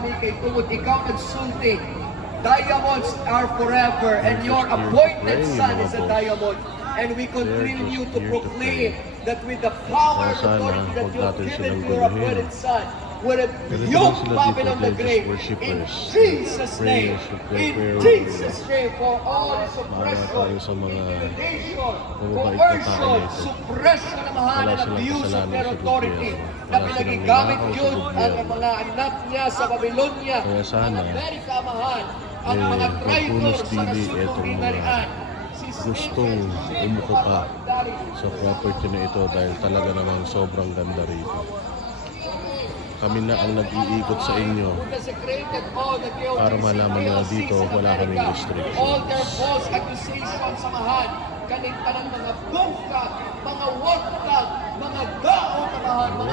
kami kay tungod ikaw nagsulti. Diamonds are forever, and your appointed son is a diamond. And we continue to proclaim that with the power and authority that you have given to your appointed son, would have yoked Babylon the Great in Jesus' name. In Jesus' name, for all suppression, intimidation, coercion, suppression ng mahalan, abuse of their authority na pinagigamit yun ang mga anak niya sa Babylonia, ang Amerika amahan, ang mga traitor sa nasundong inarian. Gustong umuko pa sa property na ito dahil talaga namang sobrang ganda rito. Kami na ang nag-iikot sa inyo para malaman nyo dito wala kaming restrictions. All their false accusations sa mahan, kanintanan mga bungka, mga wakta, mga daon na mahan, mga